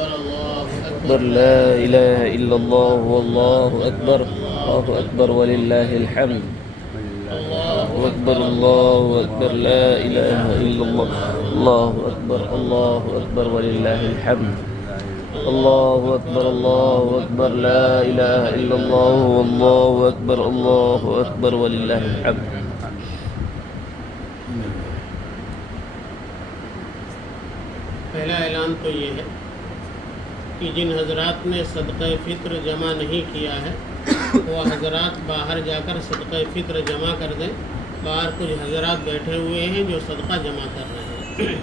أكبر لا إله إلا الله والله أكبر الله أكبر ولله الحمد الله أكبر الله أكبر لا إله إلا الله الله أكبر ولله الحمد الله أكبر لا إله إلا الله والله أكبر ولله الحمد. پہلا اعلان تو یہ ہے کہ جن حضرات نے صدقہ فطر جمع نہیں کیا ہے وہ حضرات باہر جا کر صدقہ فطر جمع کر دیں. باہر کچھ حضرات بیٹھے ہوئے ہیں جو صدقہ جمع کر رہے ہیں.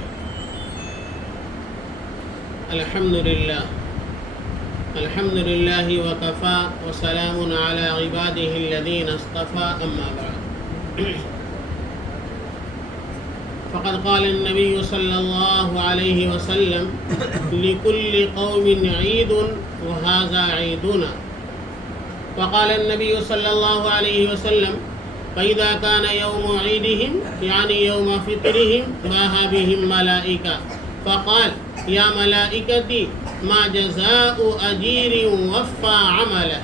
الحمدللہ وکفا وسلام علی عبادہ الذین اصطفى اما بعد. فقد قال النبي صلى الله عليه وسلم لكل قوم عيد وهذا عيدنا. وقال النبي صلى الله عليه وسلم فإذا كان يوم عيدهم يعني يوم فطرهم باها بهم ملائكة فقال يا ملائكتي ما جزاء أجير وفى عمله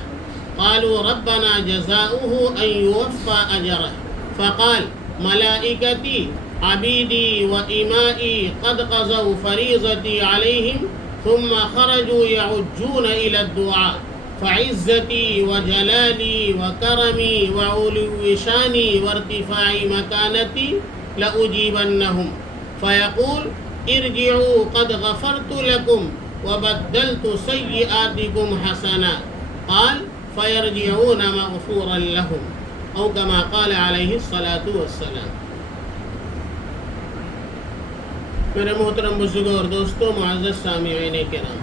قالوا ربنا جزاؤه أن يوفى أجره فقال ملائكتي عبيدي وإمائي قد قضوا فريضتي عليهم ثم خرجوا يعجون إلى الدعاء فعزتي وجلالي وكرمي وعلو شاني وارتفاع مكانتي لأجيبنهم فيقول ارجعوا قد غفرت لكم وبدلت سيئاتكم حسنات قال فيرجعون مغفورا لهم أو كما قال عليه الصلاة والسلام. میرے محترم بزرگوں اور دوستوں، معزز سامعین کرام،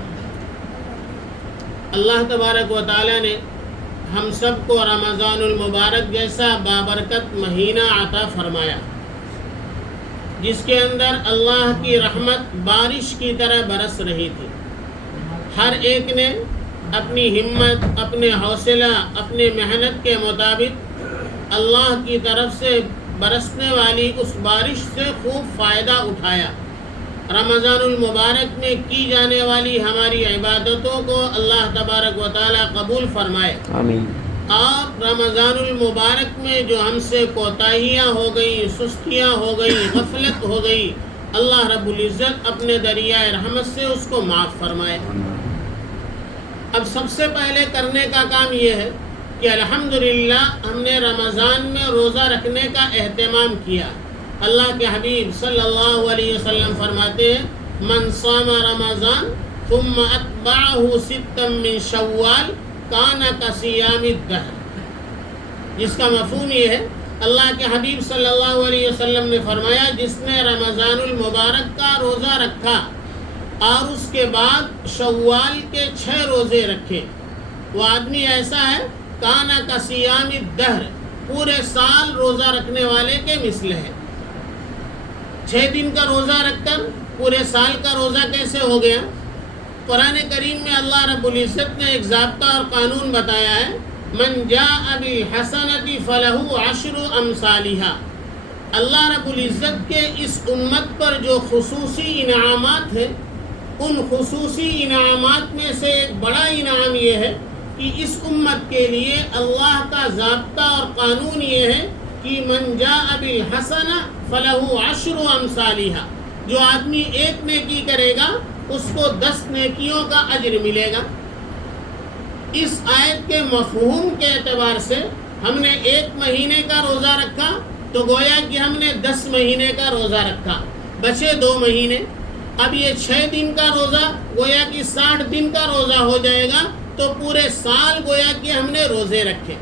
اللہ تبارک و تعالی نے ہم سب کو رمضان المبارک جیسا بابرکت مہینہ عطا فرمایا جس کے اندر اللہ کی رحمت بارش کی طرح برس رہی تھی. ہر ایک نے اپنی ہمت، اپنے حوصلہ، اپنے محنت کے مطابق اللہ کی طرف سے برسنے والی اس بارش سے خوب فائدہ اٹھایا. رمضان المبارک میں کی جانے والی ہماری عبادتوں کو اللہ تبارک و تعالی قبول فرمائے. آمین. اور رمضان المبارک میں جو ہم سے کوتاہیاں ہو گئیں، سستیاں ہو گئیں، غفلت ہو گئی، اللہ رب العزت اپنے دریائے رحمت سے اس کو معاف فرمائے. اب سب سے پہلے کرنے کا کام یہ ہے کہ الحمدللہ ہم نے رمضان میں روزہ رکھنے کا اہتمام کیا. اللہ کے حبیب صلی اللہ علیہ وسلم فرماتے ہیں من صام رمضان ثم اتبعه ستا من شوال کان کصیام الدہر. جس کا مفہوم یہ ہے، اللہ کے حبیب صلی اللہ علیہ وسلم نے فرمایا جس نے رمضان المبارک کا روزہ رکھا اور اس کے بعد شوال کے 6 روزے رکھے، وہ آدمی ایسا ہے کان کصیام الدہر، پورے سال روزہ رکھنے والے کے مثل ہے. 6 دن کا روزہ رکھ کر پورے سال کا روزہ کیسے ہو گیا؟ قرآن کریم میں اللہ رب العزت نے ایک ضابطہ اور قانون بتایا ہے من جاء بالحسنۃ فلہ 10 امثالھا. اللہ رب العزت کے اس امت پر جو خصوصی انعامات ہیں، ان خصوصی انعامات میں سے ایک بڑا انعام یہ ہے کہ اس امت کے لیے اللہ کا ضابطہ اور قانون یہ ہے کہ من جاء بالحسنہ فلہ 10 امثالھا. جو آدمی ایک نیکی کرے گا اس کو 10 نیکیوں کا اجر ملے گا. اس آیت کے مفہوم کے اعتبار سے ہم نے 1 مہینے کا روزہ رکھا تو گویا کہ ہم نے 10 مہینے کا روزہ رکھا، بچے 2 مہینے. اب یہ 6 دن کا روزہ گویا کہ 60 دن کا روزہ ہو جائے گا، تو پورے سال گویا کہ ہم نے روزے رکھے.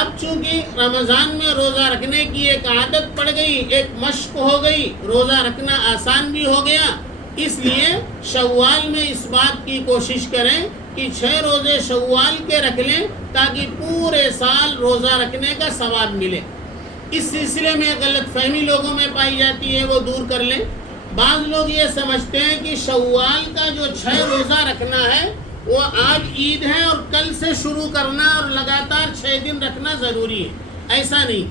اب چونکہ رمضان میں روزہ رکھنے کی ایک عادت پڑ گئی، ایک مشق ہو گئی، روزہ رکھنا آسان بھی ہو گیا، اس لیے شوال میں اس بات کی کوشش کریں کہ 6 روزے شوال کے رکھ لیں تاکہ پورے سال روزہ رکھنے کا ثواب ملے. اس سلسلے میں غلط فہمی لوگوں میں پائی جاتی ہے، وہ دور کر لیں. بعض لوگ یہ سمجھتے ہیں کہ شوال کا جو 6 روزہ رکھنا ہے وہ آج عید ہے اور کل سے شروع کرنا اور لگاتار 6 دن رکھنا ضروری ہے. ایسا نہیں.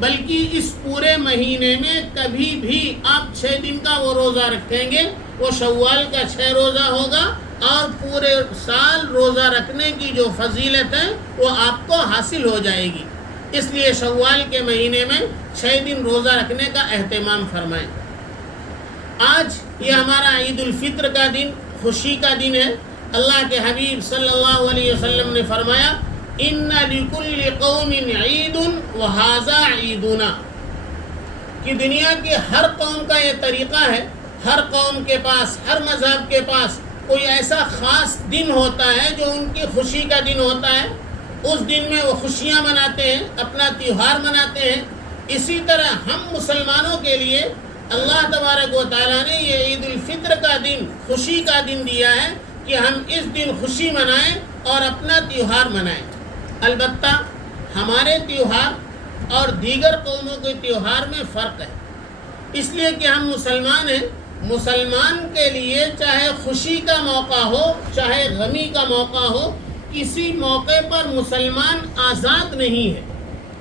بلکہ اس پورے مہینے میں کبھی بھی آپ 6 دن کا وہ روزہ رکھیں گے، وہ شوال کا 6 روزہ ہوگا، اور پورے سال روزہ رکھنے کی جو فضیلت ہے وہ آپ کو حاصل ہو جائے گی۔ اس لیے شوال کے مہینے میں 6 دن روزہ رکھنے کا اہتمام فرمائیں۔ آج یہ ہمارا عید الفطر کا دن، خوشی کا دن ہے۔ اللہ کے حبیب صلی اللہ علیہ وسلم نے فرمایا ان لکل قوم عید وہذا عیدنا، کہ دنیا کی ہر قوم کا یہ طریقہ ہے، ہر قوم کے پاس، ہر مذہب کے پاس کوئی ایسا خاص دن ہوتا ہے جو ان کی خوشی کا دن ہوتا ہے، اس دن میں وہ خوشیاں مناتے ہیں، اپنا تیوہار مناتے ہیں۔ اسی طرح ہم مسلمانوں کے لیے اللہ تبارک و تعالیٰ نے یہ عید الفطر کا دن، خوشی کا دن دیا ہے کہ ہم اس دن خوشی منائیں اور اپنا تیوہار منائیں۔ البتہ ہمارے تیوہار اور دیگر قوموں کے تیوہار میں فرق ہے، اس لیے کہ ہم مسلمان ہیں۔ مسلمان کے لیے چاہے خوشی کا موقع ہو چاہے غمی کا موقع ہو، کسی موقع پر مسلمان آزاد نہیں ہے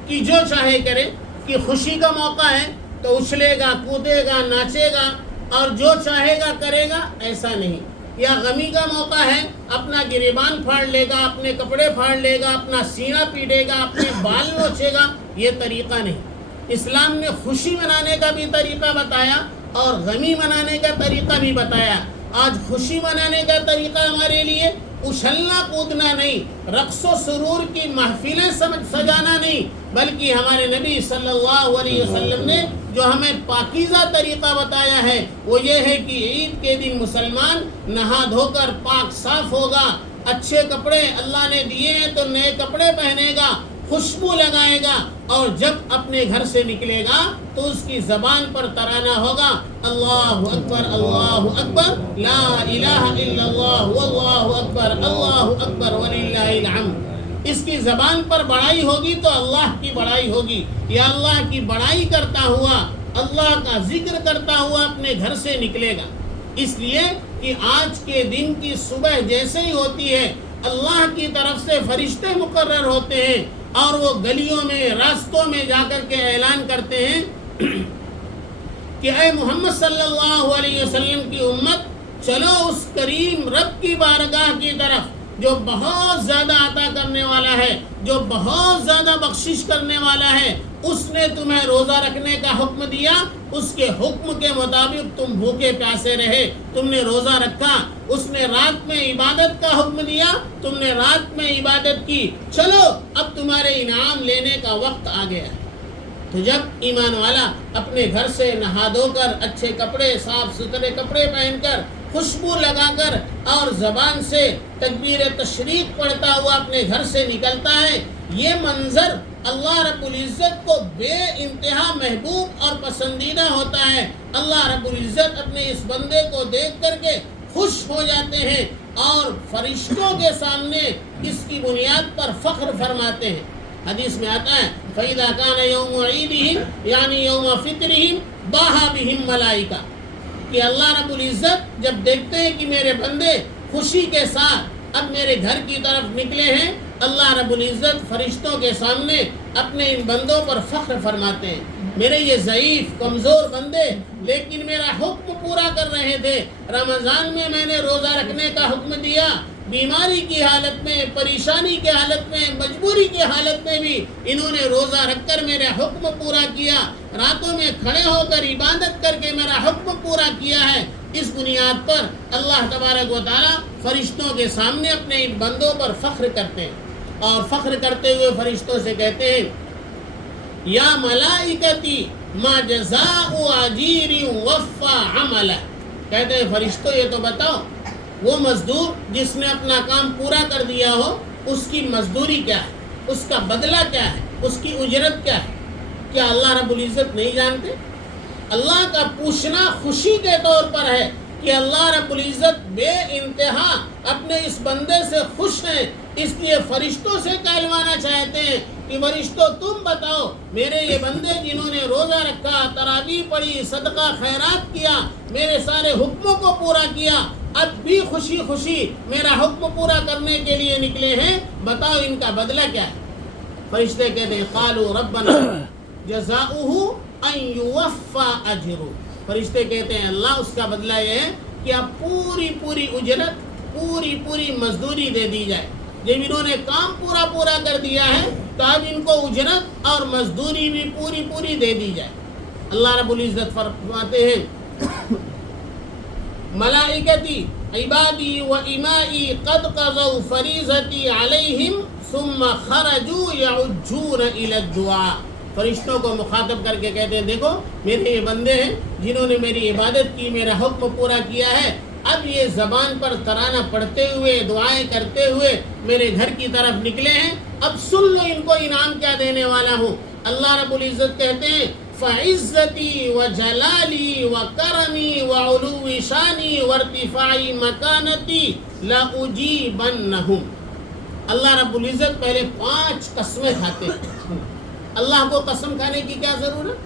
کہ جو چاہے کرے، کہ خوشی کا موقع ہے تو اچھلے گا، کودے گا، ناچے گا اور جو چاہے گا کرے گا، ایسا نہیں۔ یا غمی کا موقع ہے، اپنا گریبان پھاڑ لے گا، اپنے کپڑے پھاڑ لے گا، اپنا سینہ پیٹے گا، اپنے بال نوچے گا، یہ طریقہ نہیں۔ اسلام نے خوشی منانے کا بھی طریقہ بتایا اور غمی منانے کا طریقہ بھی بتایا۔ آج خوشی منانے کا طریقہ ہمارے لیے اچھلنا کودنا نہیں، رقص و سرور کی محفلیں سجانا نہیں، بلکہ ہمارے نبی صلی اللہ علیہ وسلم نے جو ہمیں پاکیزہ طریقہ بتایا ہے وہ یہ ہے کہ عید کے دن مسلمان نہا دھو کر پاک صاف ہوگا، اچھے کپڑے اللہ نے دیے ہیں تو نئے کپڑے پہنے گا، خوشبو لگائے گا، اور جب اپنے گھر سے نکلے گا تو اس کی زبان پر ترانہ ہوگا اللہ اکبر لا الہ الا اللہ واللہ اکبر اللہ اکبر وللہ الحمد۔ اس کی زبان پر بڑائی ہوگی تو اللہ کی بڑائی ہوگی، یا اللہ کی بڑائی کرتا ہوا، اللہ کا ذکر کرتا ہوا اپنے گھر سے نکلے گا۔ اس لیے کہ آج کے دن کی صبح جیسے ہی ہوتی ہے اللہ کی طرف سے فرشتے مقرر ہوتے ہیں اور وہ گلیوں میں راستوں میں جا کر کے اعلان کرتے ہیں کہ اے محمد صلی اللہ علیہ وسلم کی امت، چلو اس کریم رب کی بارگاہ کی طرف جو بہت زیادہ عطا کرنے والا ہے، جو بہت زیادہ بخشش کرنے والا ہے۔ اس نے تمہیں روزہ رکھنے کا حکم دیا، اس کے حکم کے مطابق تم بھوکے پیاسے رہے، تم نے روزہ رکھا۔ اس نے رات میں عبادت کا حکم دیا، تم نے رات میں عبادت کی۔ چلو اب تمہارے انعام لینے کا وقت آ گیا ہے۔ تو جب ایمان والا اپنے گھر سے نہا دھو کر، اچھے کپڑے، صاف ستھرے کپڑے پہن کر، خوشبو لگا کر اور زبان سے تکبیر تشریق پڑھتا ہوا اپنے گھر سے نکلتا ہے، یہ منظر اللہ رب العزت کو بے انتہا محبوب اور پسندیدہ ہوتا ہے۔ اللہ رب العزت اپنے اس بندے کو دیکھ کر کے خوش ہو جاتے ہیں اور فرشتوں کے سامنے اس کی بنیاد پر فخر فرماتے ہیں۔ حدیث میں آتا ہے فَإِذَا كَانَ يَوْمُ عِيدِهِمْ یعنی یوم فطرہم باہا بہم ملائکہ، کہ اللہ رب العزت جب دیکھتے ہیں کہ میرے بندے خوشی کے ساتھ اب میرے گھر کی طرف نکلے ہیں، اللہ رب العزت فرشتوں کے سامنے اپنے ان بندوں پر فخر فرماتے ہیں، میرے یہ ضعیف کمزور بندے لیکن میرا حکم پورا کر رہے تھے۔ رمضان میں میں نے روزہ رکھنے کا حکم دیا، بیماری کی حالت میں، پریشانی کی حالت میں، مجبوری کی حالت میں بھی انہوں نے روزہ رکھ کر میرا حکم پورا کیا، راتوں میں کھڑے ہو کر عبادت کر کے میرا حکم پورا کیا ہے۔ اس بنیاد پر اللہ تبارک و تعالیٰ فرشتوں کے سامنے اپنے ان بندوں پر فخر کرتے ہیں، اور فخر کرتے ہوئے فرشتوں سے کہتے ہیں یا ملائکتی ما جزاء اجیر وفا عملہ، کہتے ہیں فرشتوں یہ تو بتاؤ وہ مزدور جس نے اپنا کام پورا کر دیا ہو اس کی مزدوری کیا ہے، اس کا بدلہ کیا ہے، اس کی اجرت کیا ہے؟ کیا اللہ رب العزت نہیں جانتے؟ اللہ کا پوچھنا خوشی کے طور پر ہے کہ اللہ رب العزت بے انتہا اپنے اس بندے سے خوش ہیں، اس لیے فرشتوں سے کہلوانا چاہتے ہیں کہ فرشتوں تم بتاؤ میرے یہ بندے جنہوں نے روزہ رکھا، تراویح پڑھی، صدقہ خیرات کیا، میرے سارے حکموں کو پورا کیا، اب بھی خوشی خوشی میرا حکم پورا کرنے کے لیے نکلے ہیں، بتاؤ ان کا بدلہ کیا ہے؟ فرشتے کہتے ہیں قالوا ربنا، جزاؤہ ان یوفا اجرہ، فرشتے کہتے ہیں اللہ اس کا بدلہ یہ ہے کہ اب پوری اجرت، پوری مزدوری دے دی جائے. جب انہوں نے کام پورا کر دیا ہے تو اب ان کو اجرت اور مزدوری بھی پوری دے دی جائے. اللہ رب العزت فرماتے ہیں ملائکتی عبادی و امائی قد قضوا فریضتی علیہم ثم خرجوا یعجون الی الدعاء. فرشتوں کو مخاطب کر کے کہتے ہیں دیکھو میرے یہ بندے ہیں جنہوں نے میری عبادت کی، میرا حکم پورا کیا ہے، اب یہ زبان پر ترانہ پڑھتے ہوئے، دعائیں کرتے ہوئے میرے گھر کی طرف نکلے ہیں. اب سن لو ان کو انعام کیا دینے والا ہوں. اللہ رب العزت کہتے ہیں فعزتی و جلالی و کرمی و علو شانی و ارتفاع مکانتی لاجیبنہم. اللہ رب العزت پہلے 5 قسمیں کھاتے ہیں. اللہ کو قسم کھانے کی کیا ضرورت؟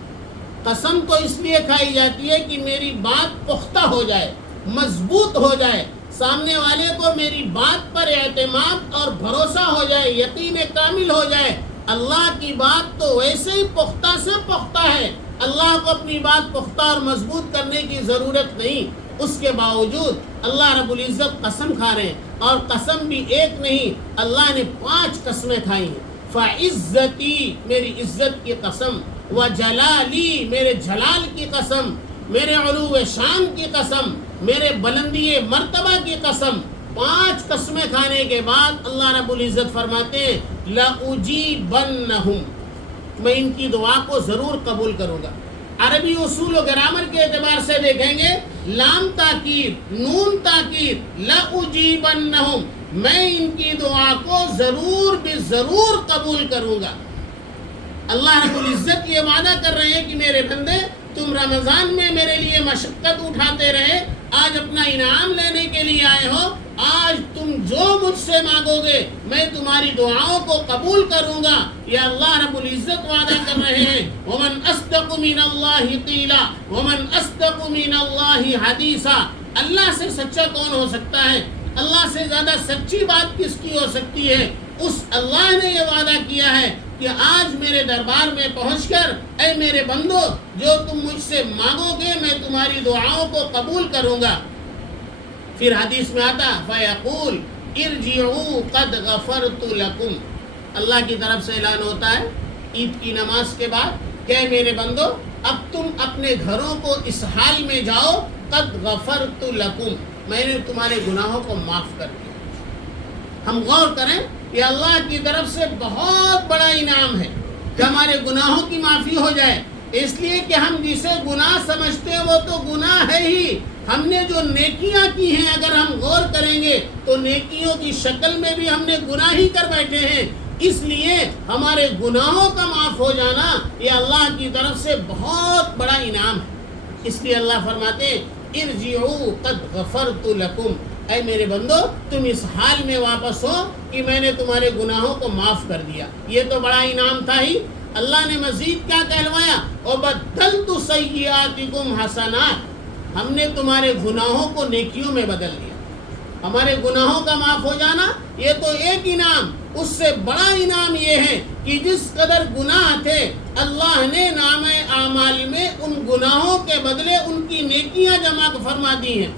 قسم تو اس لیے کھائی جاتی ہے کہ میری بات پختہ ہو جائے، مضبوط ہو جائے، سامنے والے کو میری بات پر اعتماد اور بھروسہ ہو جائے، یقین کامل ہو جائے. اللہ کی بات تو ویسے ہی پختہ سے پختہ ہے، اللہ کو اپنی بات پختہ اور مضبوط کرنے کی ضرورت نہیں. اس کے باوجود اللہ رب العزت قسم کھا رہے ہیں، اور قسم بھی ایک نہیں، اللہ نے 5 قسمیں کھائی ہیں. فعزتی میری عزت کی قسم، و جلالی میرے جلال کی قسم، میرے علو شان کی قسم، میرے بلندی مرتبہ کی قسم. 5 قسمیں کھانے کے بعد اللہ رب العزت فرماتے ہیں لَأُجِيبَنَّهُمْ، میں ان کی دعا کو ضرور قبول کروں گا. عربی اصول و گرامر کے اعتبار سے دیکھیں گے، لام تاکید، نون تاکید، لَأُجِيبَنَّهُمْ، میں ان کی دعا کو ضرور ضرور قبول کروں گا. اللہ رب العزت یہ وعدہ کر رہے ہیں کہ میرے بندے تم رمضان میں میرے لیے مشقت اٹھاتے رہے، آج اپنا انعام لینے کے لیے آئے ہو، آج تم جو مجھ سے مانگو گے میں تمہاری دعاؤں کو قبول کروں گا. یہ اللہ رب العزت وعدہ کر رہے ہیں. وَمَنْ أَصْدَقُ مِنَ اللَّهِ قِيلًا وَمَنْ أَصْدَقُ مِنَ اللَّهِ حَدِيثًا. اللہ سے سچا کون ہو سکتا ہے؟ اللہ سے زیادہ سچی بات کس کی ہو سکتی ہے؟ اس اللہ نے یہ وعدہ کیا ہے کہ آج میرے دربار میں پہنچ کر اے میرے بندو جو تم مجھ سے مانگو گے میں تمہاری دعاؤں کو قبول کروں گا. پھر حدیث میں آتا فیقول ارجعوا قد غفرت لکم. اللہ کی طرف سے اعلان ہوتا ہے عید کی نماز کے بعد کہ میرے بندو اب تم اپنے گھروں کو اس حال میں جاؤ قد غفرت لکم، میں نے تمہارے گناہوں کو معاف کر دیا. ہم غور کریں یہ اللہ کی طرف سے بہت بڑا انعام ہے کہ ہمارے گناہوں کی معافی ہو جائے. اس لیے کہ ہم جسے گناہ سمجھتے ہیں وہ تو گناہ ہے ہی. ہم نے جو نیکیاں کی ہیں اگر ہم غور کریں گے تو نیکیوں کی شکل میں بھی ہم نے گناہ ہی کر بیٹھے ہیں. اس لیے ہمارے گناہوں کا معاف ہو جانا یہ اللہ کی طرف سے بہت بڑا انعام ہے. اس لیے اللہ فرماتے ہیں ارجعوا قد غفرت لکم، اے میرے بندو تم اس حال میں واپس ہو کہ میں نے تمہارے گناہوں کو معاف کر دیا. یہ تو بڑا انعام تھا ہی. اللہ نے مزید کیا کہلوایا وَبَدَّلْتُ سَيِّئَاتِكُمْ حَسَنَاتٍ، ہم نے تمہارے گناہوں کو نیکیوں میں بدل دیا. ہمارے گناہوں کا معاف ہو جانا یہ تو ایک انعام، اس سے بڑا انعام یہ ہے کہ جس قدر گناہ تھے اللہ نے نام اعمال میں ان گناہوں کے بدلے ان کی نیکیاں جمع فرما دی ہیں.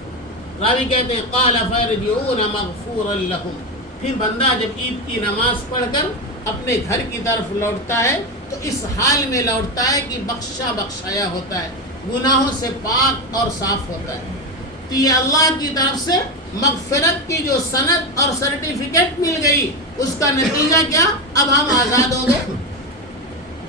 راوی کہتے ہیں قال فَيَرْجِعُونَ مَغْفُورًا لَهُمْ، پھر بندہ جب عید کی نماز پڑھ کر اپنے گھر کی طرف لوٹتا ہے تو اس حال میں لوٹتا ہے کہ بخشا بخشایا ہوتا ہے، گناہوں سے پاک اور صاف ہوتا ہے. تو یہ اللہ کی طرف سے مغفرت کی جو سند اور سرٹیفکیٹ مل گئی اس کا نتیجہ کیا؟ اب ہم آزاد ہو گئے.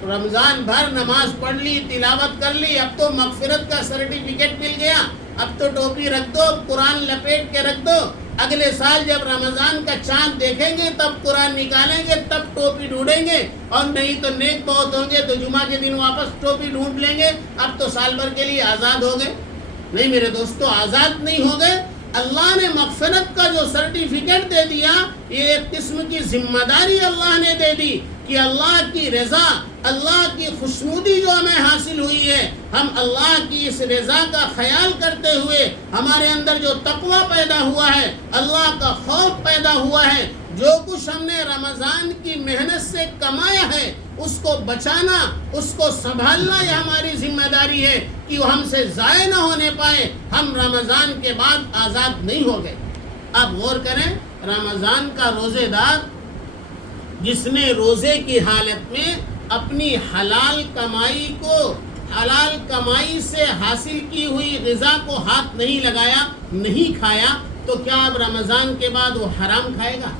رمضان بھر نماز پڑھ لی، تلاوت کر لی، اب تو مغفرت کا سرٹیفکیٹ مل گیا. اب تو ٹوپی رکھ دو، قرآن لپیٹ کے رکھ دو. اگلے سال جب رمضان کا چاند دیکھیں گے تب قرآن نکالیں گے، تب ٹوپی ڈھونڈیں گے، اور نہیں تو نیک بہت ہوں گے تو جمعہ کے دن واپس ٹوپی ڈھونڈ لیں گے. اب تو سال بھر کے لیے آزاد ہو گئے. نہیں میرے دوستو، آزاد نہیں ہو گئے. اللہ نے مغفرت کا جو سرٹیفکیٹ دے دیا یہ ایک قسم کی ذمہ داری اللہ نے دے دی کہ اللہ کی رضا، اللہ کی خوشنودی جو ہمیں حاصل ہوئی ہے، ہم اللہ کی اس رضا کا خیال کرتے ہوئے ہمارے اندر جو تقوی پیدا ہوا ہے، اللہ کا خوف پیدا ہوا ہے، جو کچھ ہم نے رمضان کی محنت سے کمایا ہے اس کو بچانا، اس کو سنبھالنا یہ ہماری ذمہ داری ہے کہ وہ ہم سے ضائع نہ ہونے پائے۔ ہم رمضان کے بعد آزاد نہیں ہو گئے۔ آپ غور کریں، رمضان کا روزے دار جس نے روزے کی حالت میں اپنی حلال کمائی سے حاصل کی ہوئی غذا کو ہاتھ نہیں لگایا، نہیں کھایا، تو کیا اب رمضان کے بعد وہ حرام کھائے گا؟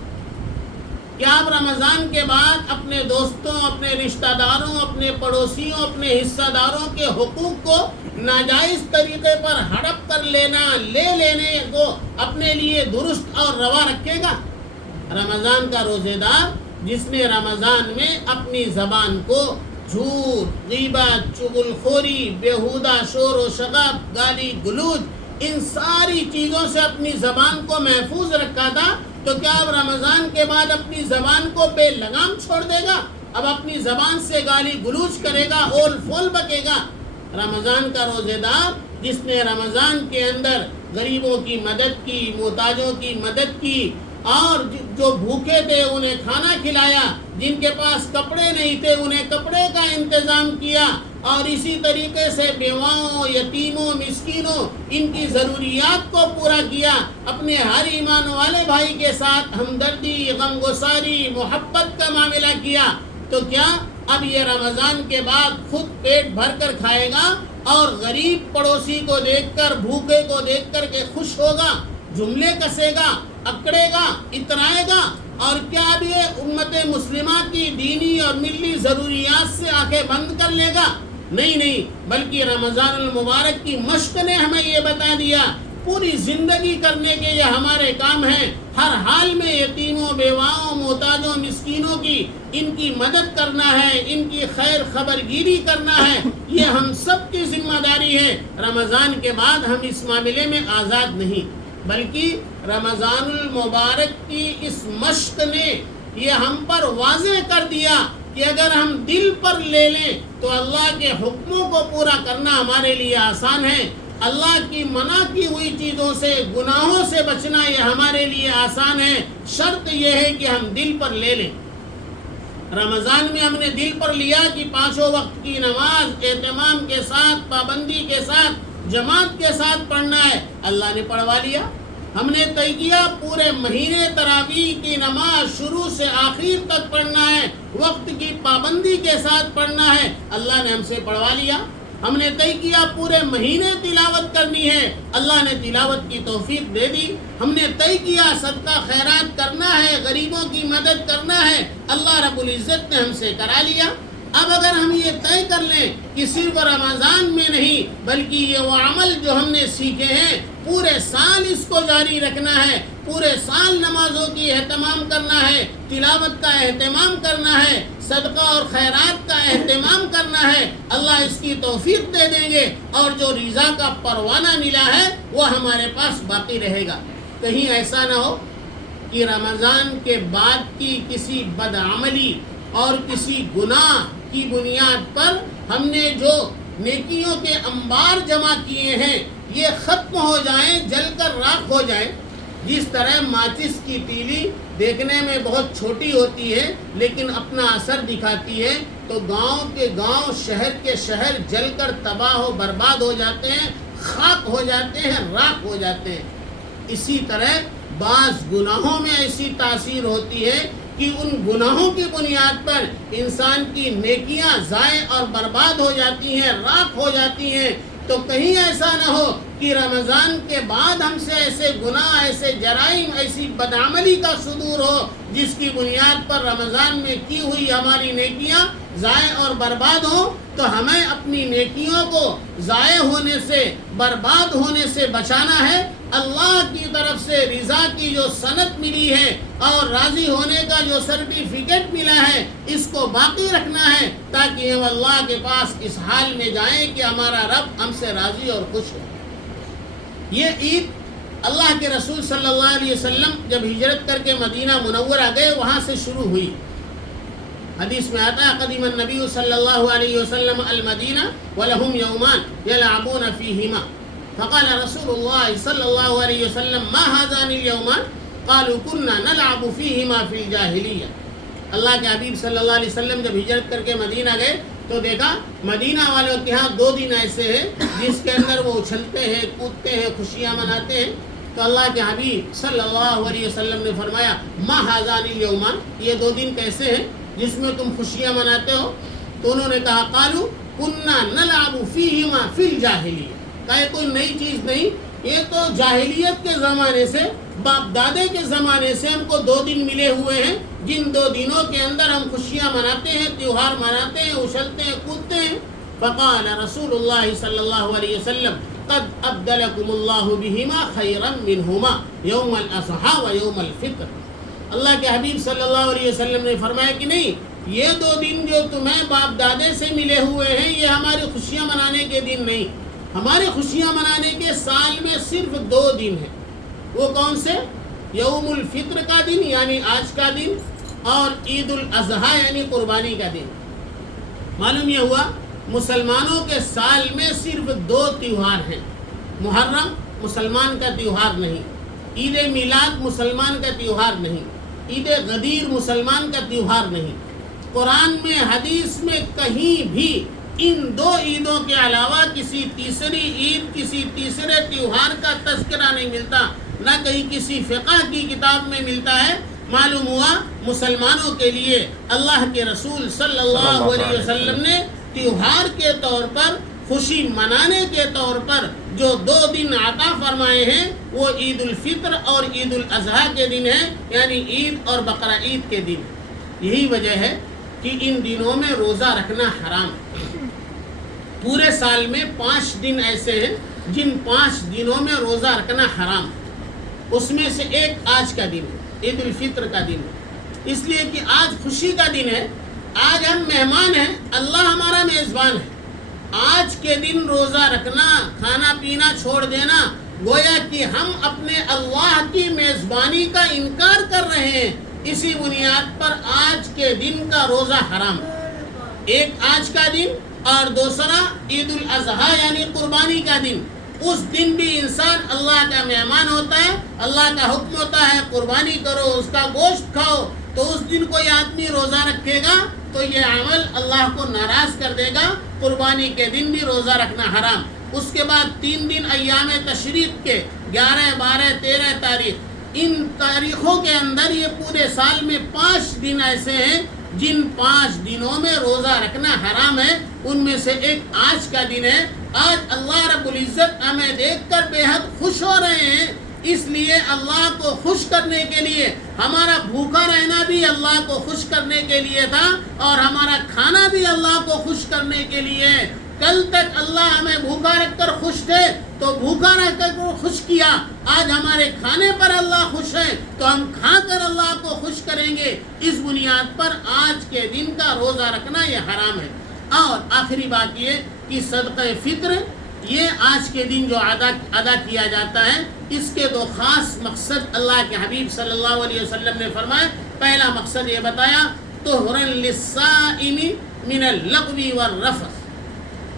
کیا اب رمضان کے بعد اپنے دوستوں، اپنے رشتہ داروں، اپنے پڑوسیوں، اپنے حصہ داروں کے حقوق کو ناجائز طریقے پر ہڑپ کر لے لینے کو اپنے لیے درست اور روا رکھے گا؟ رمضان کا روزے دار جس نے رمضان میں اپنی زبان کو جھوٹ، غیبت، چغل خوری، بیہودہ شور و شغب، گالی گلوچ، ان ساری چیزوں سے اپنی زبان کو محفوظ رکھا تھا، تو کیا اب رمضان کے بعد اپنی زبان کو بے لگام چھوڑ دے گا؟ اب اپنی زبان سے گالی گلوچ کرے گا، اول فول بکے گا؟ رمضان کا روزے دار جس نے رمضان کے اندر غریبوں کی مدد کی، محتاجوں کی مدد کی، اور جو بھوکے تھے انہیں کھانا کھلایا، جن کے پاس کپڑے نہیں تھے انہیں کپڑے کا انتظام کیا، اور اسی طریقے سے بیواؤں، یتیموں، مسکینوں، ان کی ضروریات کو پورا کیا، اپنے ہر ایمان والے بھائی کے ساتھ ہمدردی، غمگساری، محبت کا معاملہ کیا، تو کیا اب یہ رمضان کے بعد خود پیٹ بھر کر کھائے گا اور غریب پڑوسی کو دیکھ کر، بھوکے کو دیکھ کر کے خوش ہوگا، جملے کسے گا، اکڑے گا، اترائے گا؟ اور کیا اب یہ امت مسلمہ کی دینی اور ملی ضروریات سے آنکھیں بند کر لے گا؟ نہیں، بلکہ رمضان المبارک کی مشق نے ہمیں یہ بتا دیا، پوری زندگی کرنے کے یہ ہمارے کام ہیں، ہر حال میں یتیموں، بیواؤں، محتاجوں، مسکینوں کی ان کی مدد کرنا ہے، ان کی خیر خبرگیری کرنا ہے، یہ ہم سب کی ذمہ داری ہے۔ رمضان کے بعد ہم اس معاملے میں آزاد نہیں، بلکہ رمضان المبارک کی اس مشق نے یہ ہم پر واضح کر دیا کہ اگر ہم دل پر لے لیں تو اللہ کے حکموں کو پورا کرنا ہمارے لیے آسان ہے، اللہ کی منع کی ہوئی چیزوں سے، گناہوں سے بچنا یہ ہمارے لیے آسان ہے، شرط یہ ہے کہ ہم دل پر لے لیں۔ رمضان میں ہم نے دل پر لیا کہ 5 وقت کی نماز اہتمام کے ساتھ، پابندی کے ساتھ، جماعت کے ساتھ پڑھنا ہے، اللہ نے پڑھوا لیا۔ ہم نے طے کیا پورے مہینے تراویح کی نماز شروع سے آخر تک پڑھنا ہے، وقت کی پابندی کے ساتھ پڑھنا ہے، اللہ نے ہم سے پڑھوا لیا۔ ہم نے طے کیا پورے مہینے تلاوت کرنی ہے، اللہ نے تلاوت کی توفیق دے دی۔ ہم نے طے کیا صدقہ خیرات کرنا ہے، غریبوں کی مدد کرنا ہے، اللہ رب العزت نے ہم سے کرا لیا۔ اب اگر ہم یہ طے کر لیں کہ صرف رمضان میں نہیں بلکہ یہ وہ عمل جو ہم نے سیکھے ہیں پورے سال اس کو جاری رکھنا ہے، پورے سال نمازوں کی اہتمام کرنا ہے، تلاوت کا اہتمام کرنا ہے، صدقہ اور خیرات کا اہتمام کرنا ہے، اللہ اس کی توفیق دے دیں گے، اور جو رضا کا پروانہ ملا ہے وہ ہمارے پاس باقی رہے گا۔ کہیں ایسا نہ ہو کہ رمضان کے بعد کی کسی بدعملی اور کسی گناہ کی بنیاد پر ہم نے جو نیکیوں کے انبار جمع کیے ہیں یہ ختم ہو جائیں، جل کر راکھ ہو جائیں۔ جس طرح ماچس کی تیلی دیکھنے میں بہت چھوٹی ہوتی ہے لیکن اپنا اثر دکھاتی ہے، تو گاؤں کے گاؤں، شہر کے شہر جل کر تباہ و برباد ہو جاتے ہیں، خاک ہو جاتے ہیں، راکھ ہو جاتے ہیں۔ اسی طرح بعض گناہوں میں ایسی تاثیر ہوتی ہے کہ ان گناہوں کی بنیاد پر انسان کی نیکیاں ضائع اور برباد ہو جاتی ہیں، راکھ ہو جاتی ہیں۔ تو کہیں ایسا نہ ہو کہ رمضان کے بعد ہم سے ایسے گناہ، ایسے جرائم، ایسی بدعملی کا صدور ہو جس کی بنیاد پر رمضان میں کی ہوئی ہماری نیکیاں ضائع اور برباد ہوں۔ تو ہمیں اپنی نیکیوں کو ضائع ہونے سے، برباد ہونے سے بچانا ہے۔ اللہ کی طرف سے رضا کی جو سند ملی ہے اور راضی ہونے کا جو سرٹیفکیٹ ملا ہے اس کو باقی رکھنا ہے، تاکہ ہم اللہ کے پاس اس حال میں جائیں کہ ہمارا رب ہم سے راضی اور خوش ہو۔ یہ عید اللہ کے رسول صلی اللہ علیہ وسلم جب ہجرت کر کے مدینہ منورہ گئے وہاں سے شروع ہوئی۔ حدیث میں آتا ہے قدیم النبی صلی اللہ علیہ وسلم المدینہ ولہم یومان یلعبون فیہما فقال رسول اللہ صلی اللہ علیہ وسلم ما هذان اليومان قالوا كنا نلعب فيهما في الجاهلیہ. اللہ کے حبیب صلی اللہ علیہ وسلم جب ہجرت کر کے مدینہ گئے تو دیکھا مدینہ والوں کے ہاں 2 دن ایسے ہیں جس کے اندر وہ اچھلتے ہیں، کودتے ہیں، خوشیاں مناتے ہیں. تو اللہ کے حبیب صلی اللہ علیہ وسلم نے فرمایا ما هذان اليومان، یہ 2 دن کیسے ہیں جس میں تم خوشیاں مناتے ہو؟ تو انہوں نے کہا قالوا كنا نلعب فيهما في الجاهلیہ. کہا یہ کوئی نئی چیز نہیں، یہ تو جاہلیت کے زمانے سے، باپ دادے کے زمانے سے ہم کو 2 دن ملے ہوئے ہیں جن 2 دنوں کے اندر ہم خوشیاں مناتے ہیں، تیوہار مناتے ہیں، اچھلتے ہیں، کودتے ہیں. فقال رسول اللہ صلی اللہ علیہ وسلم قد ابدلکم اللہ بہما خیرا منہما یوم الاضحی و یوم الفطر. اللہ کے حبیب صلی اللہ علیہ وسلم نے فرمایا کہ نہیں، یہ 2 دن جو تمہیں باپ دادے سے ملے ہوئے ہیں یہ ہماری خوشیاں منانے کے دن نہیں. ہمارے خوشیاں منانے کے سال میں صرف 2 دن ہیں. وہ کون سے؟ یوم الفطر کا دن یعنی آج کا دن، اور عید الاضحیٰ یعنی قربانی کا دن. معلوم یہ ہوا مسلمانوں کے سال میں صرف 2 تیوہار ہیں. محرم مسلمان کا تیوہار نہیں، عید میلاد مسلمان کا تیوہار نہیں، عید غدیر مسلمان کا تیوہار نہیں. قرآن میں، حدیث میں کہیں بھی ان 2 عیدوں کے علاوہ کسی تیسری عید، کسی تیسرے تیوہار کا تذکرہ نہیں ملتا، نہ کہیں کسی فقہ کی کتاب میں ملتا ہے. معلوم ہوا مسلمانوں کے لیے اللہ کے رسول صلی اللہ علیہ وسلم نے تیوہار کے طور پر، خوشی منانے کے طور پر جو 2 دن عطا فرمائے ہیں وہ عید الفطر اور عید الاضحیٰ کے دن ہیں، یعنی عید اور بقرہ عید کے دن. یہی وجہ ہے کہ ان دنوں میں روزہ رکھنا حرام. پورے سال میں 5 دن ایسے ہیں جن 5 دنوں میں روزہ رکھنا حرام. اس میں سے ایک آج کا دن ہے، عید الفطر کا دن ہے، اس لیے کہ آج خوشی کا دن ہے. آج ہم مہمان ہیں، اللہ ہمارا میزبان ہے. آج کے دن روزہ رکھنا، کھانا پینا چھوڑ دینا، گویا کہ ہم اپنے اللہ کی میزبانی کا انکار کر رہے ہیں. اسی بنیاد پر آج کے دن کا روزہ حرام. ایک آج کا دن اور دوسرا عید الاضحیٰ یعنی قربانی کا دن. اس دن بھی انسان اللہ کا مہمان ہوتا ہے، اللہ کا حکم ہوتا ہے قربانی کرو، اس کا گوشت کھاؤ. تو اس دن کوئی آدمی روزہ رکھے گا تو یہ عمل اللہ کو ناراض کر دے گا. قربانی کے دن بھی روزہ رکھنا حرام. اس کے بعد 3 دن ایام تشریق کے 11، 12، 13 تاریخ، ان تاریخوں کے اندر یہ پورے سال میں 5 دن ایسے ہیں جن 5 دنوں میں روزہ رکھنا حرام ہے. ان میں سے ایک آج کا دن ہے. آج اللہ رب العزت ہمیں دیکھ کر بے حد خوش ہو رہے ہیں. اس لیے اللہ کو خوش کرنے کے لیے ہمارا بھوکا رہنا بھی اللہ کو خوش کرنے کے لیے تھا، اور ہمارا کھانا بھی اللہ کو خوش کرنے کے لیے. کل تک اللہ ہمیں بھوکا رکھ کر خوش تھے تو بھوکا رکھ کر خوش کیا. آج ہمارے کھانے پر اللہ خوش ہے تو ہم کھا کر اللہ کو خوش کریں گے. اس بنیاد پر آج کے دن کا روزہ رکھنا یہ حرام ہے. اور آخری بات یہ کہ صدقہ فطر یہ آج کے دن جو ادا کیا جاتا ہے، اس کے 2 خاص مقصد اللہ کے حبیب صلی اللہ علیہ وسلم نے فرمائے. پہلا مقصد یہ بتایا طہرا للصائم من اللغو والرفث،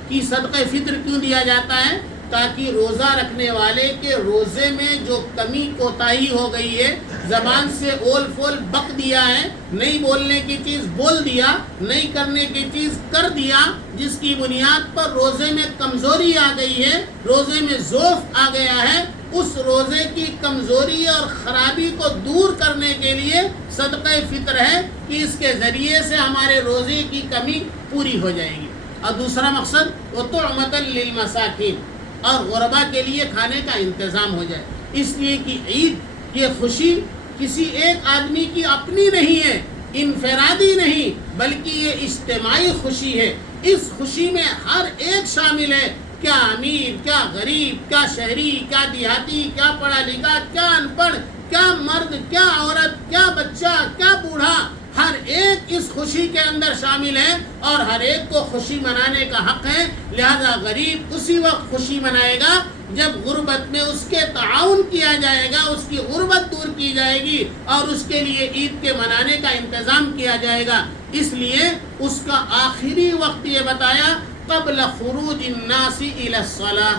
کہ صدقہ فطر کیوں دیا جاتا ہے؟ تاکہ روزہ رکھنے والے کے روزے میں جو کمی کوتاہی ہو گئی ہے، زبان سے اول فول بک دیا ہے، نہیں بولنے کی چیز بول دیا، نہیں کرنے کی چیز کر دیا، جس کی بنیاد پر روزے میں کمزوری آ گئی ہے، روزے میں ضعف آ گیا ہے، اس روزے کی کمزوری اور خرابی کو دور کرنے کے لیے صدقہ فطر ہے کہ اس کے ذریعے سے ہمارے روزے کی کمی پوری ہو جائے گی. اور دوسرا مقصد وطعمۃ للمساکین، اور غربا کے لیے کھانے کا انتظام ہو جائے. اس لیے کہ عید یہ خوشی کسی ایک آدمی کی اپنی نہیں ہے، انفرادی نہیں، بلکہ یہ اجتماعی خوشی ہے. اس خوشی میں ہر ایک شامل ہے، کیا امیر، کیا غریب، کیا شہری، کیا دیہاتی، کیا پڑھا لکھا، کیا ان پڑھ، کیا مرد، کیا عورت، کیا بچہ، کیا بوڑھا، ہر ایک اس خوشی کے اندر شامل ہے اور ہر ایک کو خوشی منانے کا حق ہے. لہذا غریب اسی وقت خوشی منائے گا جب غربت میں اس کے تعاون کیا جائے گا، اس کی غربت دور کی جائے گی اور اس کے لیے عید کے منانے کا انتظام کیا جائے گا. اس لیے اس کا آخری وقت یہ بتایا قبل خروج الناس الى الصلاة،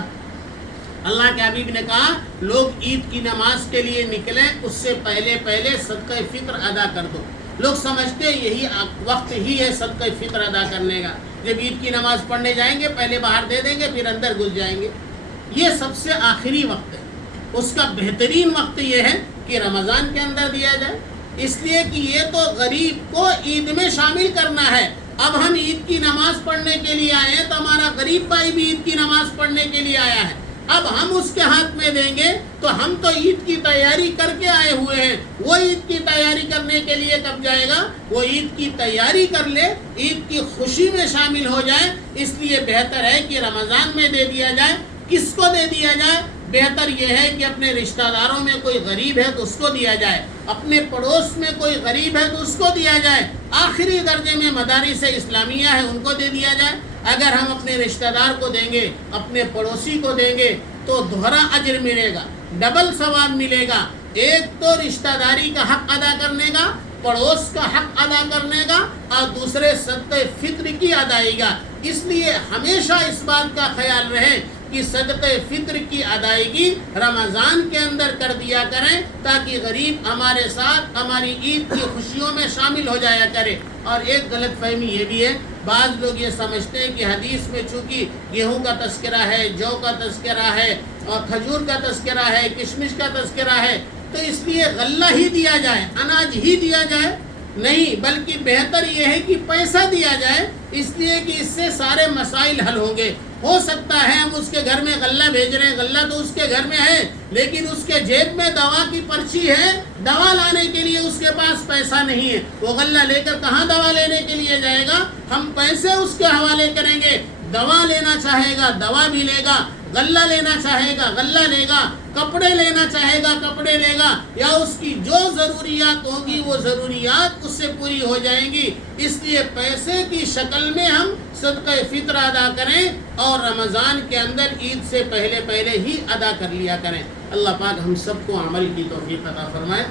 اللہ کے حبیب نے کہا لوگ عید کی نماز کے لیے نکلیں، اس سے پہلے صدقہ فطر ادا کر دو۔ لوگ سمجھتے ہیں یہی وقت ہی ہے صدقہ فطر ادا کرنے کا، جب عید کی نماز پڑھنے جائیں گے پہلے باہر دے دیں گے پھر اندر گھس جائیں گے۔ یہ سب سے آخری وقت ہے، اس کا بہترین وقت یہ ہے کہ رمضان کے اندر دیا جائے، اس لیے کہ یہ تو غریب کو عید میں شامل کرنا ہے۔ اب ہم عید کی نماز پڑھنے کے لیے آئے ہیں تو ہمارا غریب بھائی بھی عید کی نماز پڑھنے کے لیے آیا ہے، اب ہم اس کے ہاتھ میں دیں گے تو ہم تو عید کی تیاری کر کے آئے ہوئے ہیں، وہ عید کی تیاری کرنے کے لیے کب جائے گا؟ وہ عید کی تیاری کر لے، عید کی خوشی میں شامل ہو جائے۔ اس لیے بہتر ہے کہ رمضان میں دے دیا جائے۔ کس کو دے دیا جائے؟ بہتر یہ ہے کہ اپنے رشتہ داروں میں کوئی غریب ہے تو اس کو دیا جائے، اپنے پڑوس میں کوئی غریب ہے تو اس کو دیا جائے، آخری درجے میں مدارس اسلامیہ ہے ان کو دے دیا جائے۔ اگر ہم اپنے رشتہ دار کو دیں گے، اپنے پڑوسی کو دیں گے تو دوہرا اجر ملے گا، ڈبل ثواب ملے گا۔ ایک تو رشتہ داری کا حق ادا کرنے کا، پڑوس کا حق ادا کرنے کا، اور دوسرے صدقہ فطر کی ادائیگی کا۔ اس لیے ہمیشہ اس بات کا خیال رہے کہ صدقہ فطر کی ادائیگی رمضان کے اندر کر دیا کریں تاکہ غریب ہمارے ساتھ ہماری عید کی خوشیوں میں شامل ہو جایا کرے۔ اور ایک غلط فہمی یہ بھی ہے، بعض لوگ یہ سمجھتے ہیں کہ حدیث میں چونکہ گیہوں کا تذکرہ ہے، جو کا تذکرہ ہے، اور کھجور کا تذکرہ ہے، کشمش کا تذکرہ ہے، تو اس لیے غلہ ہی دیا جائے، اناج ہی دیا جائے۔ نہیں، بلکہ بہتر یہ ہے کہ پیسہ دیا جائے، اس لیے کہ اس سے سارے مسائل حل ہوں گے۔ ہو سکتا ہے ہم اس کے گھر میں غلہ بھیج رہے ہیں، غلہ تو اس کے گھر میں ہے لیکن اس کے جیب میں دوا کی پرچی ہے، دوا لانے کے لیے اس کے پاس پیسہ نہیں ہے، وہ غلہ لے کر کہاں دوا لینے کے لیے جائے گا؟ ہم پیسے اس کے حوالے کریں گے، دوا لینا چاہے گا دوا بھی لے گا، غلہ لینا چاہے گا غلہ لے گا، کپڑے لینا چاہے گا کپڑے لے گا، یا اس کی جو ضروریات ہوگی وہ ضروریات اس سے پوری ہو جائیں گی۔ اس لیے پیسے کی شکل میں ہم صدقہ فطر ادا کریں اور رمضان کے اندر عید سے پہلے ہی ادا کر لیا کریں۔ اللہ پاک ہم سب کو عمل کی توفیق عطا فرمائے۔